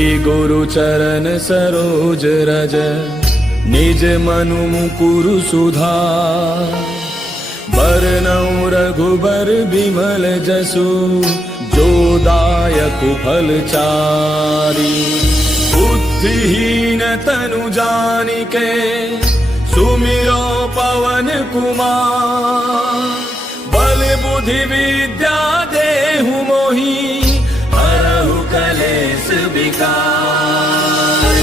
गुरु चरण सरोज रज निज मनु मुकुरु सुधार। बरनउँ रघुबर बिमल जसु जो दायक फल चारि। बुद्धिहीन तनु जानिके सुमिरो पवन कुमार। बल बुद्धि विद्या देहु मोहि हरहु कलेश विकार।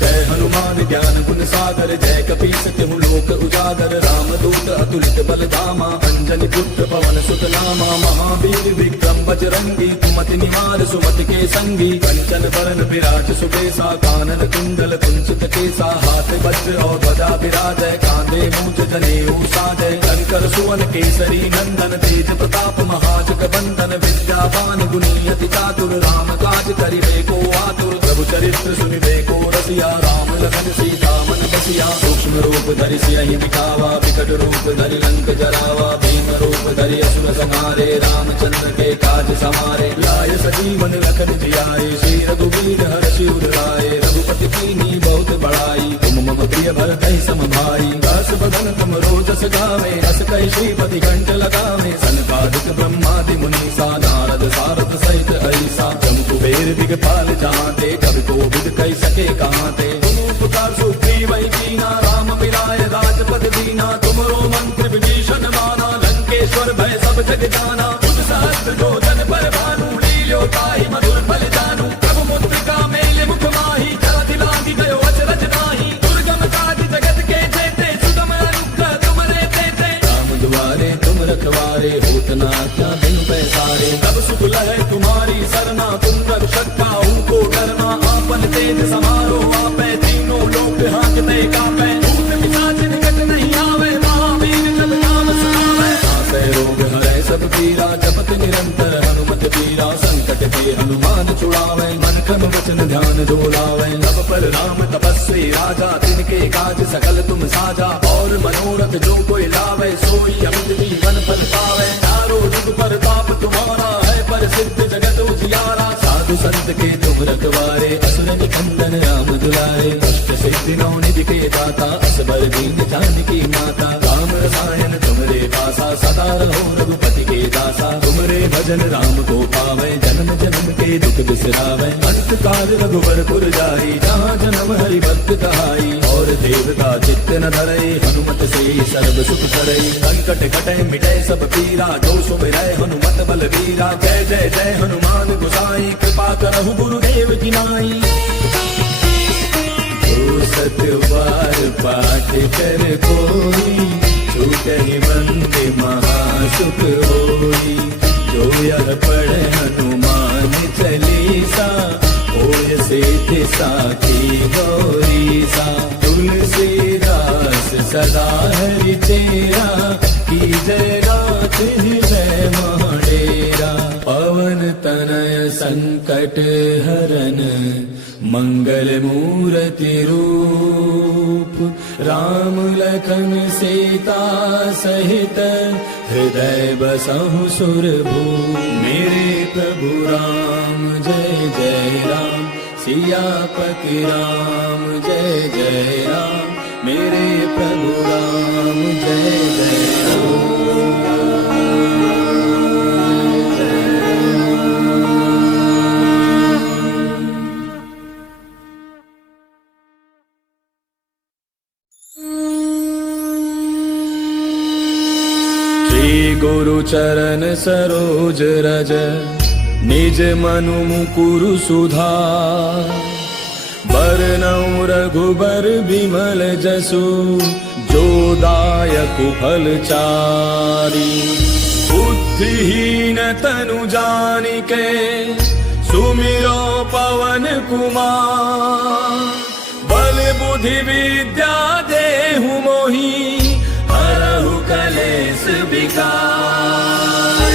जय हनुमान ज्ञान गुण सागर जय कपी सत्यहु लोक उजागर। रामदूत अतुलित बल धामा अंजनी पुत्र पवन सुत नामा। महावीर विक्रम बजरंगी कुमति निवार सुमति के संगी। कंचन बरन विराज सुबेसा कानन कुंडल कुंचित केसा। हाथ वज्र और ध्वजा विराजय कांधे मूंज जनेऊ साजय। शंकर सुवन केसरी नंदन तेज प्रताप महाजग बंदन। विद्यावान गुणी अति चातुर राम काज करिबे को आतुर। प्रभु चरित्र सुनिबे को रसिया राम लखन सीता मन बसिया। सूक्ष्म रूप धरि सियहि दिखावा विकट रूप धरि लंक जरावा। भीम रूप धरि असुर संहारे रामचंद्र के काज समारे। लाय सजीवन लखन जियाए श्री रघुवीर हर्षि उर लाए। रघुपति कीन्ही बहुत बड़ाई तुम मम प्रिय भरतहि सम भाई। दास बदन तुम रोजस गावे रस कहि श्रीपति कंठ लगावे। सनकादिक ब्रह्मादि मुनीसा नारद सारद सहित अहिसा। जम कुबेर दिगपाल जहांते कवि कोविद कहि सके कहांते। पुकार सुग्रीवहि कीना राम मिलाय राजपद दीना। तुमरो मंत्र विभीषण माना लंकेश्वर भय सब जग जाना। बुध सहस्त्र जो जन पर भानु लील्यो ताहि मधुर फल जानू। प्रभु मुद्रिका मेले मुख माहि जलधि लांघि गयो अचरज नाहि। दुर्गम काज जगत के जेते सुगम अनुग्रह तुमरे तेते। राम दुआरे तुम रखवारे होत न आज्ञा बिनु पैसारे। तब सुख लहै तुम्हारी सरना तुम रक्षक काहू को डरना। आपन तेज समारो आपै तीनों लोक हांकते कापै। भूत पिशाच निकट नहीं आवे महावीर जब नाम सुनावे। नासै रोग हरै सब पीरा जपत निरंतर हनुमत पीरा। संकट ते हनुमान छुड़ावे मन क्रम वचन ध्यान जो लावे। तब पर राम तपस्वी राजा तिनके काज सकल तुम साजा। और मनोरथ जो कोई लावे सोई अमित जीवन फल पावे। चारों जुग पर ताप तुम्हारा है प्रसिद्ध जगत उजियारा। साधु संत के तुम रखवारे असुर निकंदन राम दुलारे। अष्ट सिद्धि नौ निधि के दाता असबर दीन जानकी माता। राम रसायन तुमरे पासा सदा रहो रघुपति के दासा। तुमरे भजन राम को पावे जन्म जन्म के दुख बिसरावे। अंत काल रघुवर पुर जाई जहाँ जन्म हरि भक्त कहाई। और देवता चित्त न धरई हनुमत से सर्व सुख करई। संकट कटै मिटै सब पीरा जो सुमिरै हनुमत बल वीरा। जय जय जय हनुमान गोसाई कृपा करहु गुरुदेव की नाई। सत्य बार पाठ कर कोई छूटहि बंदे महासुख होई। जो यह पढ़े हनुमान चालीसा होय सिद्धि साखी गौरीसा। तुलसीदास सदा हरि चेरा की जय रात हृदय महडेरा। पवन तनय संकट हरन मंगल मूर्ति रूप। राम लखन सीता सहित हृदय बसहु सुरभूप। मेरे प्रभु राम जय जय राम सियापति राम जय जय राम। मेरे प्रभु राम जय जय राम। गुरु चरण सरोज रज निज मनु मुकुरु सुधार। बरनउँ रघुबर बिमल जसु जो दायक फल चारि। बुद्धिहीन तनु जानिके सुमिरो पवन कुमार। बल बुद्धि विद्या देहु मोहि हरहु कलेश विकार।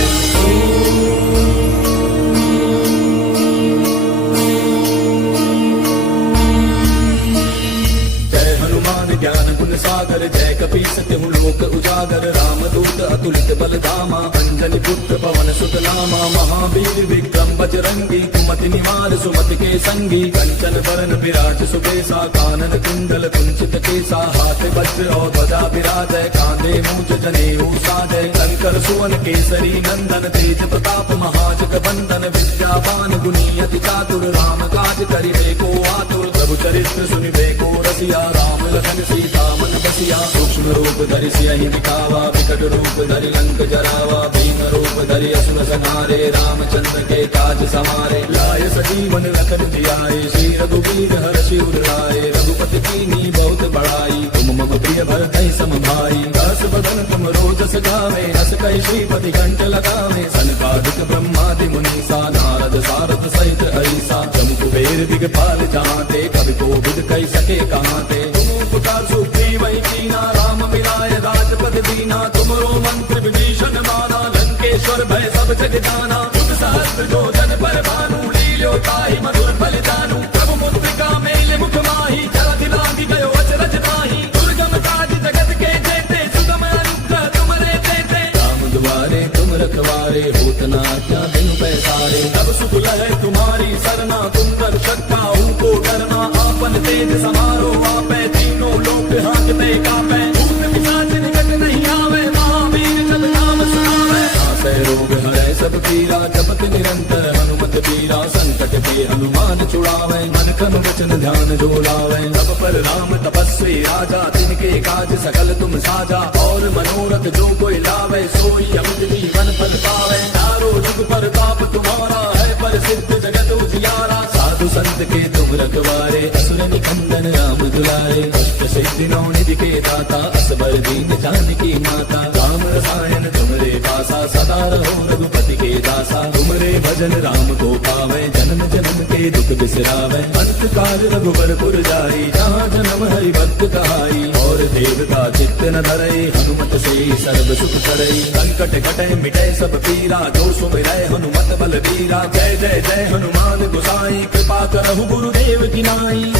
जय हनुमान ज्ञान गुण गुण सागर जय कपीस तिहु लोक उजागर रामदूत अतुलित बल धामा अंजनी पुत्र पवन सुत नामा महावीर विक्रम बजरंगी कुमति निवार सुमति के संगी कंचन बरन विराज सुबेसा कानन कुंडल कुंचित केसा हाथ वज्र और ध्वजा विराजय कांधे मूंज जनेऊ साजय शंकर सुवन केसरी नंदन तेज प्रताप महाजग बंदन विद्यावान गुणी अति चातुर राम काज करिबे को आतुर प्रभु चरित्र सुनिबे को रसिया राम लखन सीता मन बसिया सूक्ष्म रूप धरि सियहि दिखावा विकट रूप धरि लंक जरावा भीम रूप धरि असुर संहारे रामचंद्र के काज समारे लाय सजीवन लखन जियाए श्री रघुवीर हर्षि उर लाए रघुपति कीन्ही बहुत बड़ाई तुम मम प्रिय भरतहि सम भाई दस बदन तुम रोजस गावे हस कहि श्रीपति कंठ लगावे सनकादिक ब्रह्मादि मुनीसा नारद सारद सहित हरिसा जम कुबेर दिगपाल जहांते कवि कोविद कहि सके कहांते तुम उपकार सुग्रीव वही कीना राम मिलाय राजपद दीना तुमरो मंत्र विभीषण माना लंकेश्वर भय सब जग जाना युग सहस्त्र जो जन पर भानु लील्यो ताहि मधुर फल जानू प्रभु मुद्रिका मेल मुख माही जलधि लांघि गयो अचरज ताहि दुर्गम काज जगत के जेते सुगम अनुग्रह तुमरे तेते राम दुआरे तुम रखवारे होत न आज्ञा बिनु पैसारे तब सुख लहै तुम्हारी सरना तुम रक्षक काहू को डरना आपन तेज समारो आपै तीनों लोक हांकते कापै भूत पिशाच निकट नहीं आवे महावीर जब नाम सुनावे नासै रोग हरै सब पीरा जपत निरंतर हनुमत पीरा संकट के हनुमान छुड़ावे मन कन वचन ध्यान जो लावे सब पर राम तपस्वी राजा तिनके काज सकल तुम साजा और मनोरथ जो कोई लावे सोई अमित जीवन फल पावे चारों जुग प्रताप तुम्हारा है प्रसिद्ध जगत उजियारा साधु संत के तुम रखवारे असुर निकंदन राम दुलारे अष्ट सिद्धि नौ निधि के दाता असबर दीन जानकी माता राम रसायन तुमरे पासा सदा रहो रघुपति के दासा तुमरे भजन राम को पावे जन्म जन्म के दुख बिसरावे अंत काल रघुबर पुर जाई जहाँ जन्म हरि भक्त कहाई और देवता चित्त न धरई हनुमत से सर्व सुख करई संकट कटे मिटे सब पीरा जो सुमिरै हनुमत बल बीरा जय जय जय हनुमान गोसाई कृपा करहु गुरुदेव की नाई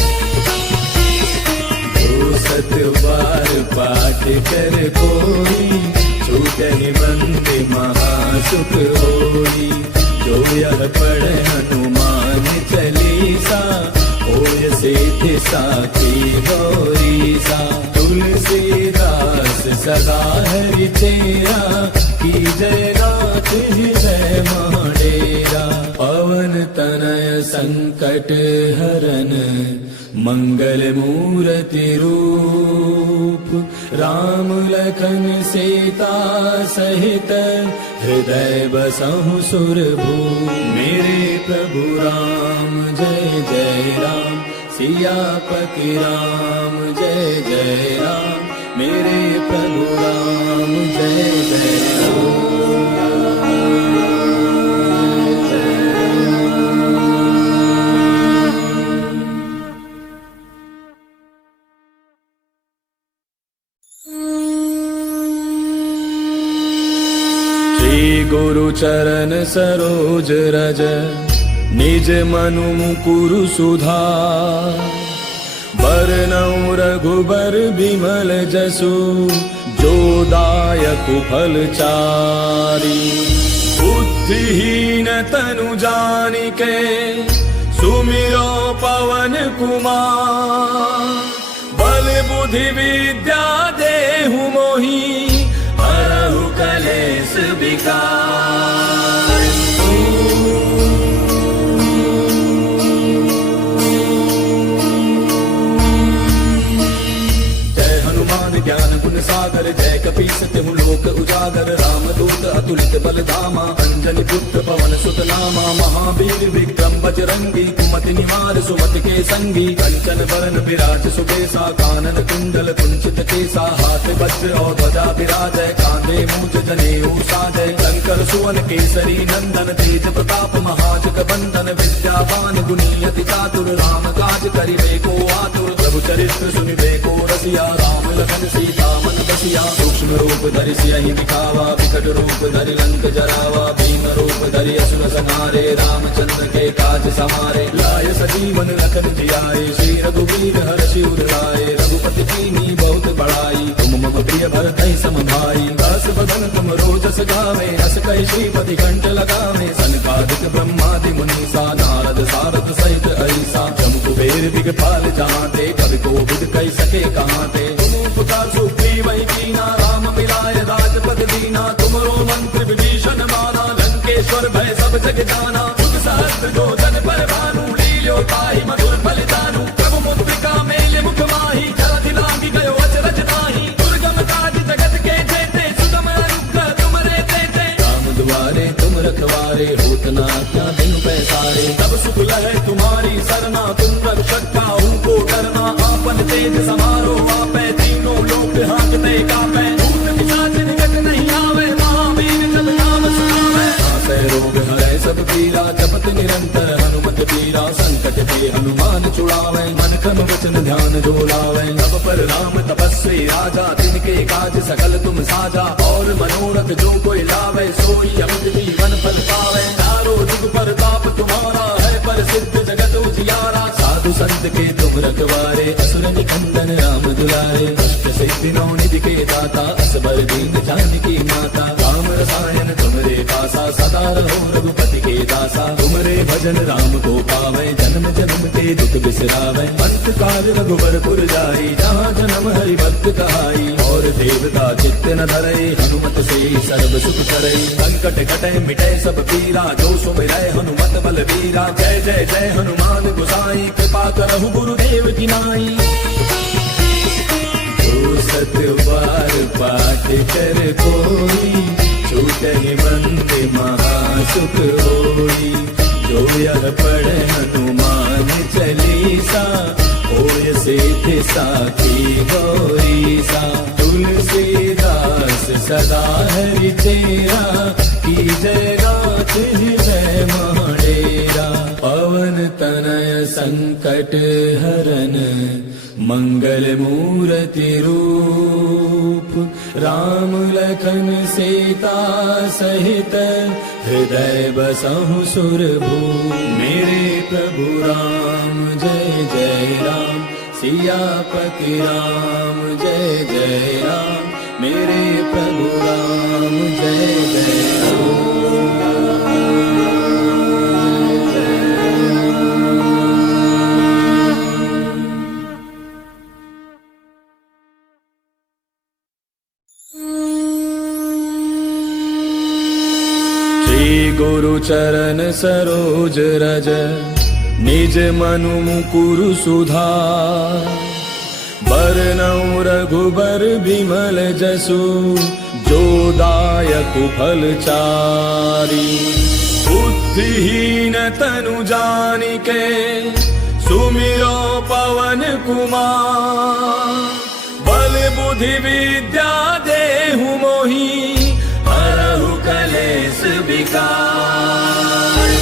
सत बार पाठ कर कोई छूटहि बंदे महासुख होई जो यह पढ़े हनुमान चालीसा होय सिद्धि साखी गौरीसा तुलसीदास सदा हरि चेरा की जय नाथ हृदय महाडेरा पवन तनय संकट हरन मंगल मूर्ति रूप राम लखन सीता सहित हृदय बसहु सुरभूप मेरे प्रभु राम जय जय राम सियापति राम जय जय राम मेरे प्रभु राम जय जय राम गुरु चरण सरोज रज निज मनु मुकुरु सुधार बरनउँ रघुबर बिमल जसु जो दायक फल चारि बुद्धिहीन तनु जानिके सुमिरो पवन कुमार बल बुद्धि विद्या देहु मोहि हरहु कलेश विकार जय हनुमान ज्ञान गुण सागर जय कपीस तिहु लोक उजागर रामदूत अतुलित बल धामा अंजनी पुत्र पवन सुत नामा महावीर विक्रम बजरंगी कुमति निवार सुमति के संगी कंचन बरन विराज सुबेसा कानन कुंडल कुंचित केसा हाथ वज्र और ध्वजा विराजय कांधे मूंज जनेऊ साजय शंकर सुवन केसरी नंदन तेज प्रताप महाजग बंदन विद्यावान गुणी अति चातुर राम काज करिबे को आतुर प्रभु चरित्र सुनिबे को रसिया राम लखन सीता मन बसिया सूक्ष्म रूप धरि सियहि दिखावा विकट रूप धरि लंक जरावा भीम रूप धरि असुर संहारे रामचंद्र के काज समारे लाय सजीवन लखन जियाए श्री रघुवीर हर्षि उर लाए रघुपति कीन्ही बहुत बड़ा कई श्रीपति कंठ लगावे सनकादिक ब्रह्मादि मुनीसा नारद सारद सहित ऐसा जम कुबेर दिगपाल जहाते कवि को विद कई सके कहाते तुम पुकार सुग्रीव कीना राम मिलाए राजपद दीना तुमरो मंत्र विभीषण माना लंकेश्वर भय सब जग जाना बुध सहस्त्र जो जन पर भानु लील्यो ताहि मधुर फलितानु प्रभु मुद्रिका मेले मुख माही जलधि लांगी गयो अचरज ताहि दुर्गम काज जगत के जेते सुगम अनुग्रह तुमरे तेते राम दुआरे तुम रखवारे होत न आज्ञा बिनु पैसारे तब सुख लहै तुम्हारी सरना तुम रक्षक काहू को डरना आपन तेज समारो आपै तीनों लोक हांकते कापै भूत पिशाच निकट नहीं आवे महावीर जब नाम सुनावे नासै रोग हरै सब पीरा जपत निरंतर हनुमत पीरा संकट ते हनुमान छुड़ावे मन क्रम वचन ध्यान जो लावे सब पर राम तपस्वी राजा तिनके काज सकल तुम साजा और मनोरथ जो कोई लावे सोई अमित जीवन फल पावे चारों जुग पर ताप तुम्हारा है पर सिद्ध जगत उजियारा साधु संत के तुम रखवारे असुर निकंदन राम दुलारे अष्ट सिद्धि नौ निधि के दाता असबर दीन जानकी माता राम रसायन तुमरे पासा सदा रहो रघुपति के दासा तुमरे भजन राम को पावे जन्म जन्म के दुख बिसरावे अंत काल रघुवर पुर जाई जहाँ जन्म हरि भक्त कहाई और देवता चित्त न धरे हनुमत से सर्व सुख करे संकट कटे मिटे सब पीरा जो सुमिरै हनुमत बल वीरा जय जय जय हनुमान गोसाई कृपा करहु गुरुदेव की नाई जो सत बार पाठ कर कोई छूटहि बंद महासुख होई जो यह पढ़े हनुमान चालीसा होय सिद्धि साखी गौरीसा तुलसीदास सदा हरि चेरा की जय रात हृदय महडेरा पवन तनय संकट हरन मंगल मूर्ति रूप राम लखन सीता सहित हृदय बसहु सुरभूप मेरे प्रभु राम जय जय राम सियापति राम जय जय राम मेरे प्रभु राम जय जय राम गुरु चरण सरोज रज निज मनु मुकुरु सुधार बरनउँ रघुबर बिमल जसु जो दायक फल चारि बुद्धिहीन तनु जानिके सुमिरो पवन कुमार बल बुद्धि विद्या देहु मोहि हरहु कलेश विकार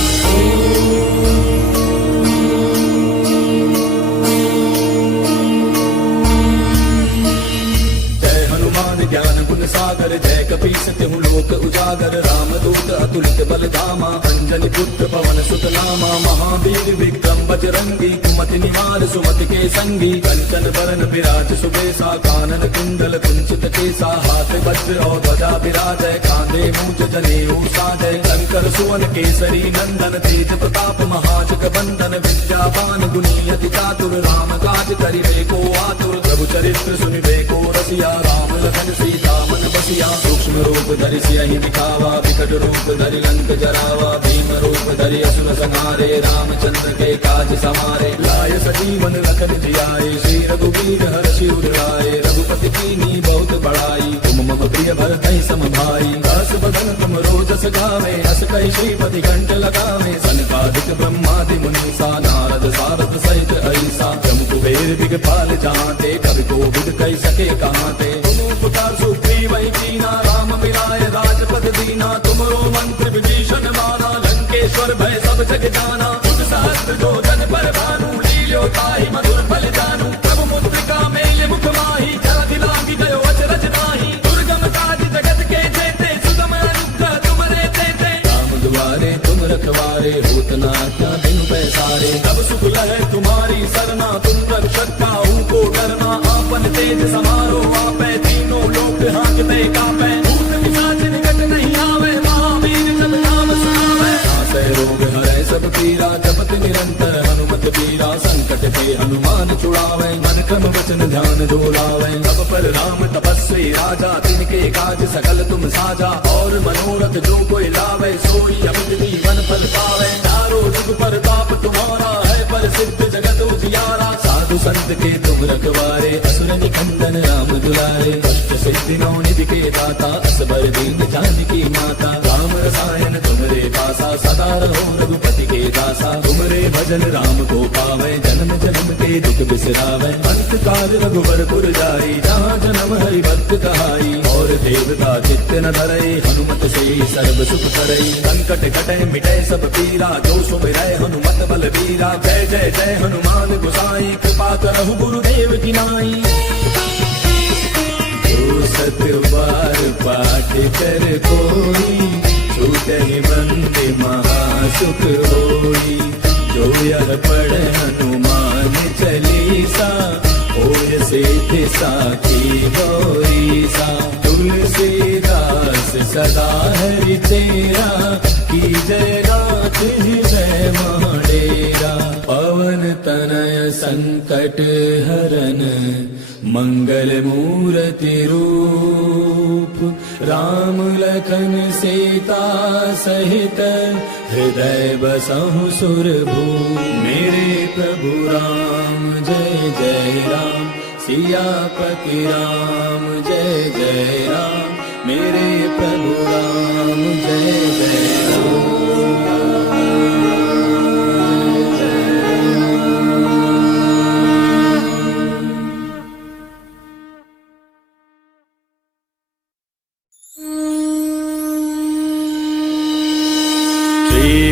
जय हनुमान ज्ञान गुण सागर जय कपीस तिहु लोक उजागर राम दूत अतुलित बल धामा अंजनी पुत्र पवन सुत नामा महावीर विक्रम बजरंगी कुमति निवार सुमति के संगी कंचन बरन विराज सुबेसा कानन कुंडल कुंचित केसा हाथ वज्र और ध्वजा विराजय कांधे मूंज जनेऊ साजय शंकर सुवन केसरी नंदन तेज प्रताप महाजग बंदन विद्यावान गुणी अति चातुर राम काज करिबे को आतुर प्रभु चरित्र सुनिबे को रसिया राम लखन सीता मन बसिया सूक्ष्म रूप धरि सियहि दिखावा विकट रूप धरि लंक जरावा भीम रूप धरि असुर संहारे रामचंद्र के काज समारे लाय सजीवन लखन जियाए श्री रघुवीर हर्षि उर लाए रघुपति कीन्ही बहुत बड़ाई तुम मम प्रिय भरतहि सम भाई दास बदन तुम रोजस गावे हस कहि श्रीपति कंठ लगावे सनकादिक ब्रह्मादि मुनीसा नारद सारद सहित ऐसा जम कुबेर दिगपाल जहाते कवि को विद कई सके कहाते तुम पुकार सुग्रीव कीना राम मिलाए राजपद दीना तुमरो मंत्र विभीषण माना लंकेश्वर भय सब जग जाना बुध सहस्त्र जो जन पर भानु लील्यो ताहि मधुर फल जानू प्रभु मुद्रिका मेले मुख माही जलधि लांगी गयो अचरज ताहि दुर्गम काज जगत के जेते सुगम अनुग्रह तुमरे तेते राम दुआरे तुम रखवारे होत न आज्ञा बिनु पैसारे तब सुख लहै तुम्हारी सरना तुम रक्षक काहू को डरना आपन तेज समारो आपै तीनों लोक हांकते कापै भूत पिशाच निकट नहीं आवे मान छुड़ावे, मन क्रम वचन ध्यान जो लावे। अब पर राम तपस्वी राजा, तिनके काज सकल तुम साजा। और मनोरथ जो कोई लावे, सोई अमित जीवन फल पावे। चारों जुग पर ताप तुम्हारा है, पर सिद्ध जगत उजियारा। साधु संत के तुम रखवारे, असुर निकंदन राम दुलारे। अष्ट सिद्धि नौ निधि के दाता, असबर दीन जानकी माता। राम रसायन तुमरे पासा, सदा रहो रघुपति के दासा। तुमरे भजन राम को पावे, जन्म जन्म के दुख बिसरावे। अंत काल रघुवर पुर जाई, जहाँ जन्म हरि भक्त कहाई। और देवता चित्त न धरई, हनुमत से सर्व सुख करई। संकट कटे मिटे सब पीरा, जो सुमिरै हनुमत बल वीरा। जय जय जय हनुमान गोसाई, कृपा करहु गुरुदेव की नाई। जो सत बार पाठ कर कोई, छूटहि बंदे महासुख होई। जो यह पढ़ हनुमान चालीसा, होय सिद्धि साखी गौरीसा। तुलसीदास सदा हरि तेरा, की जय नाथ हृदय महडेरा। पवन तनय संकट हरन, मंगल मूर्ति रूप। राम लखन सीता सहित, हृदय बसहु सुरभूप। मेरे प्रभु राम जय जय राम, सियापति राम जय जय राम। मेरे प्रभु राम जय जय राम।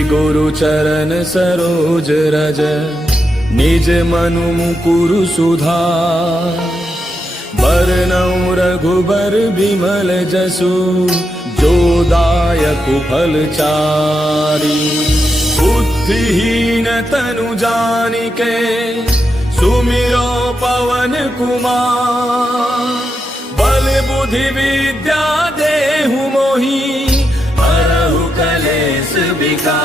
गुरु चरण सरोज रज, निज मनु मुकुरु सुधार। बरनउँ रघुबर बिमल जसु, जो दायक फल चारि। बुद्धिहीन तनु जानिके, सुमिरो पवन कुमार। बल बुद्धि विद्या देहु मोहि, हरहु कलेश विकार।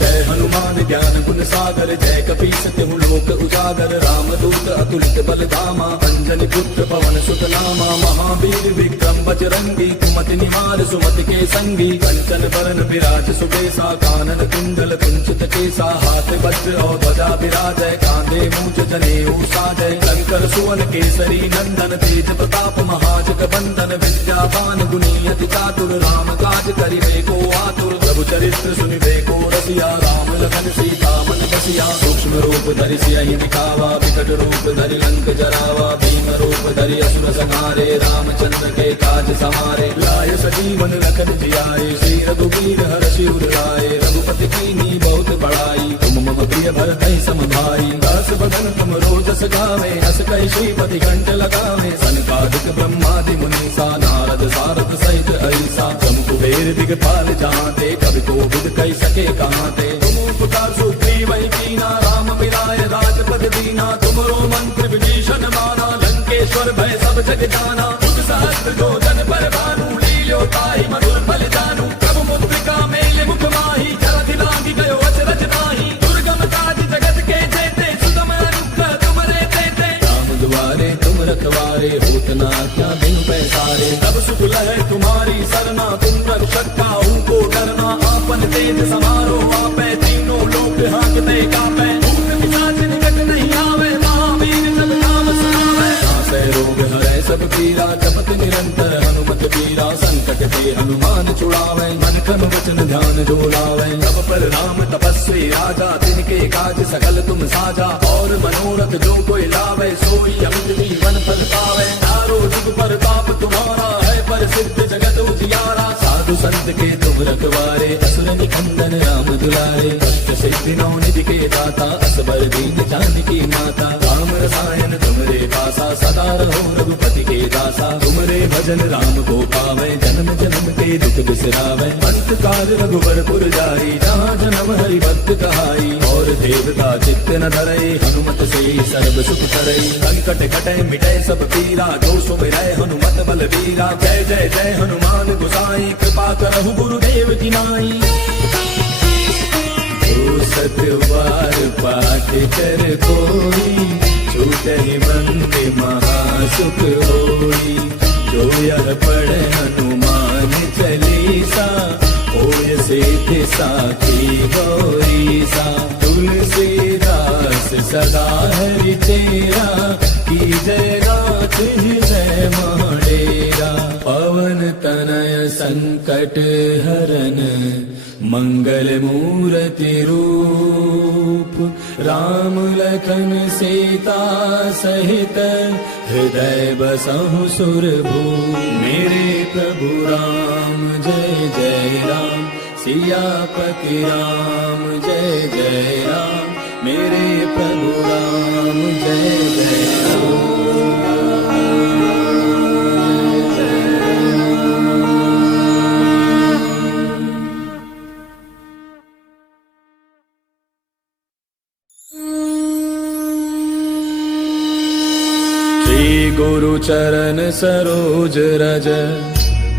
जय हनुमान ज्ञान गुण सागर, जय कपीस तिहु लोक उजागर। रामदूत अतुलित बल धामा, अंजनी पुत्र पवन सुत नामा। महावीर विक्रम बजरंगी, कुमति निवार सुमति के संगी। कंचन बरन विराज सुबेसा, कानन कुंडल कुंचित केसा। हाथ वज्र और ध्वजा विराजय, कांधे मूंज जनेऊ साजय। शंकर सुवन केसरी नंदन, तेज प्रताप महाजग बंदन। विद्यावान गुणी अति चातुर, राम काज करिबे को आतुर। प्रभु चरित्र सुनिबे को रसिया, राम लखन सीता मन बसिया। सूक्ष्म रूप धरि सियहि दिखावा, विकट रूप धरि लंक जरावा। भीम रूप धरि असुर संहारे, रामचंद्र के काज समारे। लाय सजीवन लखन जियाए, श्री रघुवीर हरषि उर लाए। रघुपति कीन्ही बहुत बड़ाई, तुम मम प्रिय भरतहि सम भाई। दास बदन तुम रोजस गावे, हस कहि श्रीपति कंठ लगावे। सनकादिक ब्रह्मादि मुनीसा, नारद सारद सहित ऐसा। तुम कुबेर दिगपाल जाते, कवि कोविद कहि सके कहते। तुम उपकार सुग्रीवहि कीना, राम मिलाय राजपद दीना। तुमरो मंत्र विभीषण माना, लंकेश्वर भय सब जग जाना। तुझ सहस्त्र जो जन पर भानु, लील्यो ताहि मधुर फल जानू। प्रभु मुद्रिका मेलि मुख माहि, जलधि लांघि गयो अचरज नाहि। दुर्गम काज जगत के जेते, सुगम अनुग्रह तुमरे तेते। राम दुआरे तुम रखवारे, होत न आज्ञा बिनु पैसारे। तब सुख लहै तुम्हारी सरना, तुम रक्षक काहू को डरना। आपन तेज समारो आपै, तीनों लोक हांकते कापै। भूत पिशाच निकट नहीं आवे, महावीर जब नाम सुनावे। नासै रोग हरै सब पीरा, जपत निरंतर हनुमत बीरा। संकट ते हनुमान छुड़ावे, मन क्रम वचन ध्यान जो लावे। तब पर राम तपस्वी राजा, तिनके काज सकल तुम साजा। और मनोरथ जो कोई लावे, सोई अमित जीवन फल पावे। चारों जुग पर ताप तुम्हारा है, पर सिद्ध जगत उजियारा। साधु संत के तुम रखवारे, असुर निकंदन राम दुलारे। अष्ट सिद्धि नौ निधि के दाता, असबर दीन जानकी माता। राम रसायन तुमरे पासा, सदा रहो रघुपति के दासा। तुमरे भजन राम को पावे, जन्म जन्म के दुख बिसरावे। अंत काल रघुवर पुर जाई, जहाँ जन्म हरि भक्त कहाई। और देवता चित्त न धरई हनुमत से सर्व सुख करई संकट कटे मिटे सब पीरा जो सुमिरै हनुमत बलवीरा जय जय जय हनुमान गोसाई कृपा करहु गुरुदेव की नाई सतबार पाठ कर कोई छूटहि बंदे महासुख होई जो यह पढ़े हनुमान चालीसा होय सिद्ध साखी गौरीसा तुलसीदास सदा हरि तेरा की जय नाथ जय महाडेरा पवन तनय संकट हरन मंगल मूर्ति रूप राम लखन सीता सहित हृदय बसहु सुरभूप मेरे प्रभु राम जय जय राम सियापति राम जय जय राम मेरे प्रभु राम जय जय राम गुरु चरण सरोज रज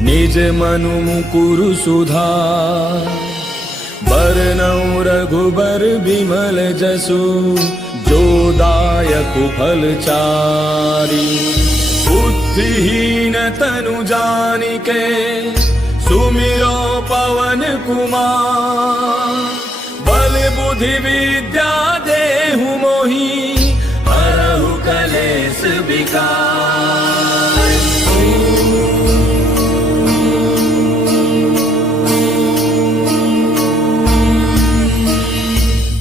निज मनु मुकुरु सुधार बरनउँ रघुबर बिमल जसु जो दायक फल चारि बुद्धिहीन तनु जानिके सुमिरो पवन कुमार बल बुद्धि विद्या देहु मोहि हरहु कलेश विकार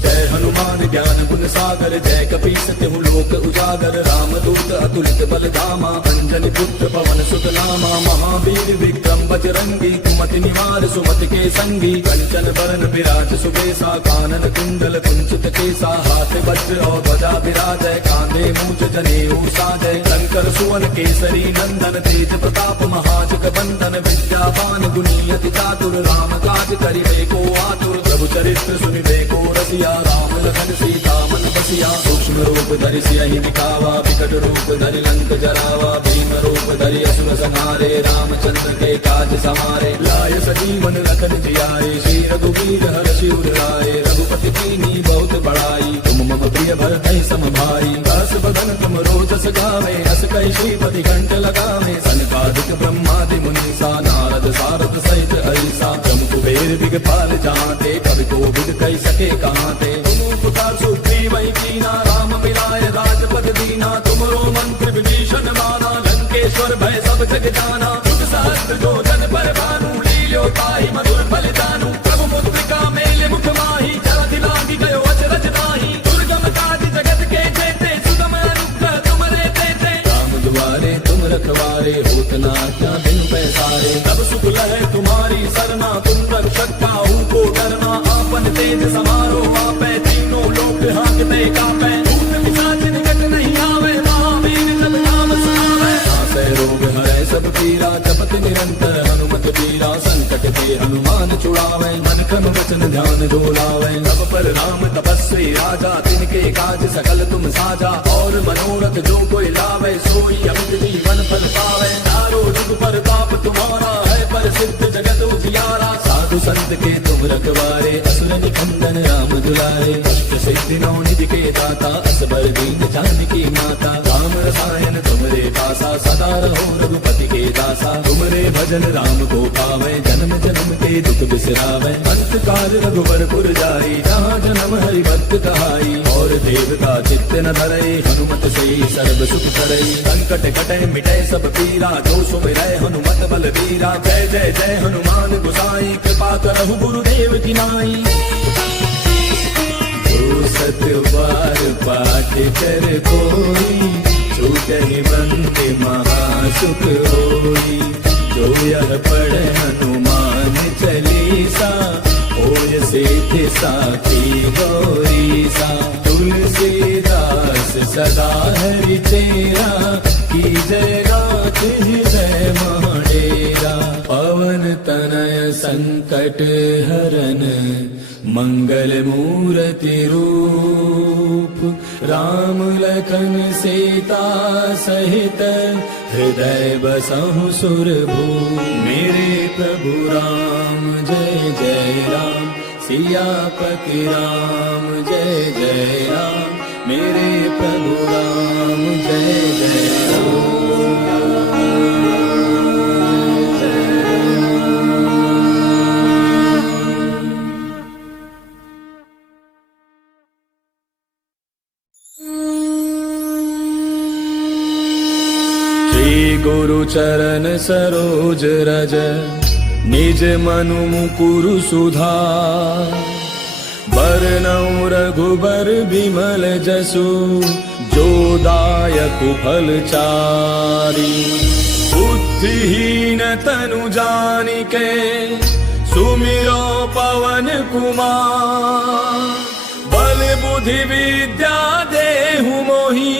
जय हनुमान ज्ञान गुण सागर जय कपीस तिहु लोक उजागर रामदूत अतुलित बलधामा अंजनी पुत्र पवन सुत नामा महावीर विक्रम बजरंगी कुमति निवार सुमति के संगी कंचन बरन विराज सुबेसा कानन कुंडल कुंचित केसा हाथ वज्र और ध्वजा विराजय कांधे मूंज जनेऊ साजय शंकर सुवन केसरी नंदन तेज प्रताप महाजग बंदन विद्यावान गुणी अति चातुर राम काज करिबे को आतुर प्रभु चरित्र सुनिबे को रसिया राम लखन सीता मन बसिया सूक्ष्म रूप धरि सियहि दिखावा विकट रूप धरि लंक जरावा भीम रूप धरि असुर संहारे रामचंद्र के काज समारे लाय सजीवन लखन जियाए श्री रघुवीर हर्षि उर लाए रघुपति कीन्ही बहुत बड़ाई तुम मम प्रिय भरतहि सम भाई दास बदन तुम रोजस गावे अस कहि श्रीपति कंठ लगावे सनकादिक ब्रह्मादि मुनीसा नारद सारद सहित हरिसा ब्रह्म कुबेर दिगपाल जहांते कवि कोविद कहि सके कहांते तुम पुकार सुग्रीवहि कीना राम मिलाय राजपद दीना तुमरो मंत्र विभीषण माना लंकेश्वर भय सब जग जाना जुग सहस्त्र जो जन पर भानु लील्यो ताहि मधुर फल जानू प्रभु मुद्रिका मेले मुख माही जलधि लागी गयो अचरज नाही दुर्गम काज जगत के जेते सुगम अनुग्रह तुमरे तेते राम दुआरे तुम रखवारे होत न आज्ञा बिनु पैसारे तब सुख लहै तुम्हारी सरना तुम रक्षक काहू को डरना आपन तेज समारो आपै तीनों लोक हांकते कापै भूत पिशाच निकट नहीं आवे महावीर जब नाम सुनावे नासै रोग हरै सब पीरा जपत निरंतर हनुमत पीरा संकट के हनुमान छुड़ावे मन खन वचन ध्यान डोलावे सब पर राम तपस्वी राजा तिनके काज सकल तुम साजा और मनोरथ जो कोई लावे सोई अमित जीवन फल पावे चारों जुग प्रताप तुम्हारा है प्रसिद्ध जगत उजियारा साधु संत के तुम रखवारे असुर निकंदन राम दुलारे अष्ट सिद्धि नौ निधि के दाता असबर दीन जानकी माता राम रसायन तुमरे पासा सदा रहो रघुपति के दासा तुमरे भजन राम को पावे जन्म जन्म के दुख बिसरावे अंत काल रघुवर पुर जाई जहाँ जन्म हरि भक्त कहाई और देवता चित्त न धरई हनुमत से सर्व सुख करई संकट कटे मिटे सब पीरा जो सुमिरै हनुमत बलवीरा जय जय जय हनुमान गोसाई कृपा करहु गुरुदेव की नाई सतबार पाठ कर कोई छूटहि बंदे महासुख होई जो यह पढ़े हनुमान चालीसा होय सिद्ध साखी गौरीसा तुलसीदास सदा हरि तेरा की जय नाथ जय महाडेरा पवन तनय संकट हरन मंगल मूर्ति रूप राम लखन सीता सहित हृदय बसहु सुरभूप। मेरे प्रभु राम जय जय राम सियापति राम जय जय राम। मेरे प्रभु राम जय जय राम। गुरु चरण सरोज रज निज मनु मुकुरु सुधार। बरनउँ रघुबर बिमल जसु जो दायक फल चारि। बुद्धिहीन तनु जानिके सुमिरो पवन कुमार। बल बुद्धि विद्या देहु मोहि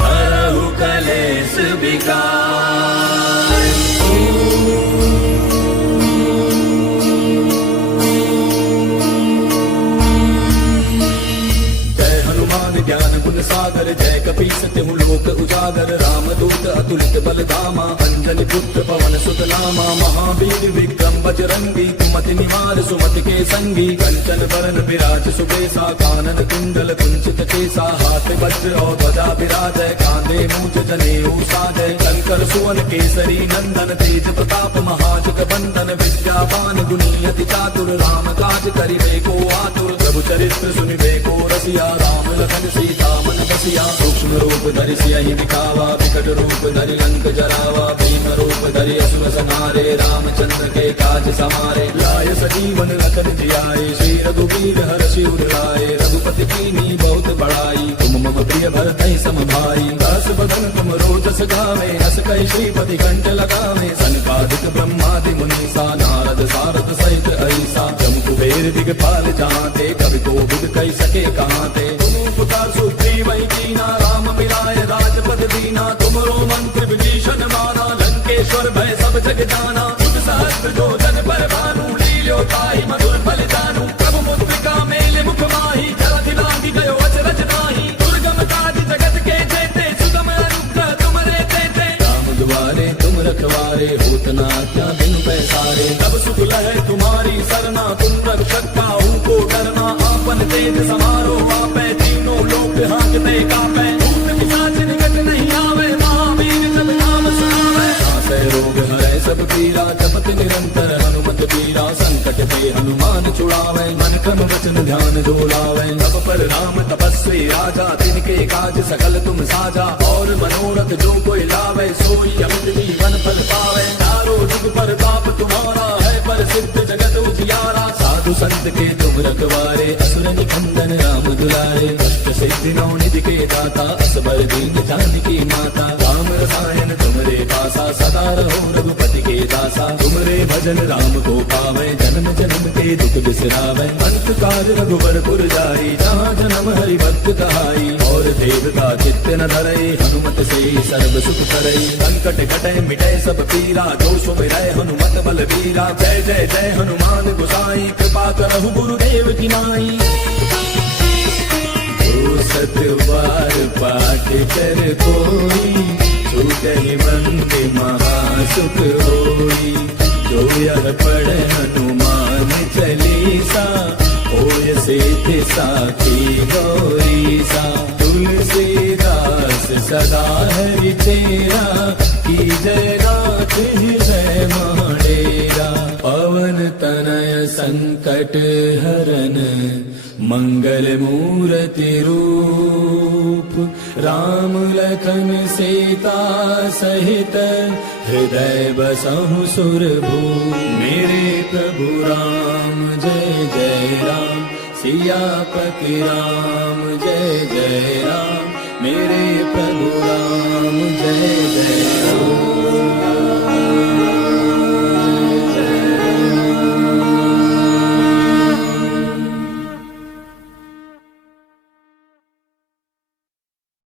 हरहु कलेश विकार। जय हनुमान ज्ञान गुण सागर जय कपीस तिहु लोक उजागर। रामदूत अतुलित बल धामा अंजनी पुत्र पवन सुत नामा। महावीर विक्रम बजरंगी कुमति निवार सुमति के संगी। कंचन बरन विराज सुबेसा कानन कुंडल कुंचित केसा। हाथ वज्र और ध्वजा विराजय कांधे मूंज जनेऊ साजय। शंकर सुवन केसरी नंदन तेज प्रताप महाजग बंदन। विद्यावान गुणी अति चातुर राम काज करिबे को आतुर। प्रभु चरित्र सुनिबे को रसिया राम लखन सीता मन बसिया। सूक्ष्म रूप धरि सियहि दिखावा विकट रूप धरि लंक जरावा। भीम रूप धरि असुर संहारे रामचंद्र के काज समारे। लाय सजीवन लखन जियाए श्री रघुवीर हर्षि उर लाए। रघुपति कीन्ही बहुत बड़ाई तुम मम प्रिय भरतहि सम भाई। दास बदन तुम रोजस गावे हस कहि श्रीपति कंठ लगावे। सनकादिक ब्रह्मादि मुनीसा नारद सारद सहित ऐसा। जम कुबेर दिगपाल जाते कवि कोविद कहि सके कहाते। तुम उपकार सुग्रीवहि कीना राम मिलाय राजपद दीना। तुमरो मंत्र विभीषण माना लंकेश्वर भय सब जग जाना। युग सहस्त्र जो जन पर भानु लील्यो ताहि मधुर फल जानू। प्रभु मुद्रिका मेल मुख माहि जलधि लांघि गयो अचरज नाहि। दुर्गम काज जगत के जेते सुगम अनुग्रह तुमरे तेते। राम दुआरे तुम रखवारे होत न आज्ञा बिनु पैसारे। तब सुख लहै तुम्हारी सरना तुम रक्षक काहू को डरना। आपन तेज समारो आपै तीनों लोक हांकते कापै। भूत पिशाच निकट नहीं आवे महावीर जब नाम सुनावे। नासै रोग हरै सब पीरा जपत निरंतर हनुमत पीरा। संकट ते हनुमान छुड़ावे मन क्रम वचन ध्यान जो लावे। सब पर राम तपस्वी राजा तिनके काज सकल तुम साजा। और मनोरथ जो कोई लावे सोई अमित जीवन फल पावे। चारों जुग पर ताप तुम्हारा है प्रसिद्ध जगत उजियारा। साधु संत के तुम रखवारे असुर निकंदन राम दुलारे। कष्ट सिद्धि नौ निधि के दाता असबर दीन जानकी माता। राम रसायन तुमरे पासा सदा रहो रघुपति के दासा। तुमरे भजन राम को पावे जन्म जन्म के दुख बिसरावे। अंत काल रघुबर पुर जाई जहाँ जन्म हरि भक्त कहाई। और देवता चित्त न धरई हनुमत से सर्व सुख करई। संकट कटै मिटै सब पीरा जो सुमिरै हनुमत बल बीरा। जय जय जय हनुमान गोसाई कृपा करहु गुरुदेव की नाई। सत बार पाठ कर कोई छूटहि बंदे महासुख होई। जो यह पढ़ हनुमान चालीसा होय सिद्ध साखी गौरीसा। तुलसीदास सदा हरि तेरा की जय नाथ हृदय माडेरा। पवन तनय संकट हरन मंगल मूर्ति रूप राम लखन सीता सहित हृदय बसहु सुरभूप। मेरे प्रभु राम जय जय राम सियापति राम जय जय राम। मेरे प्रभु राम जय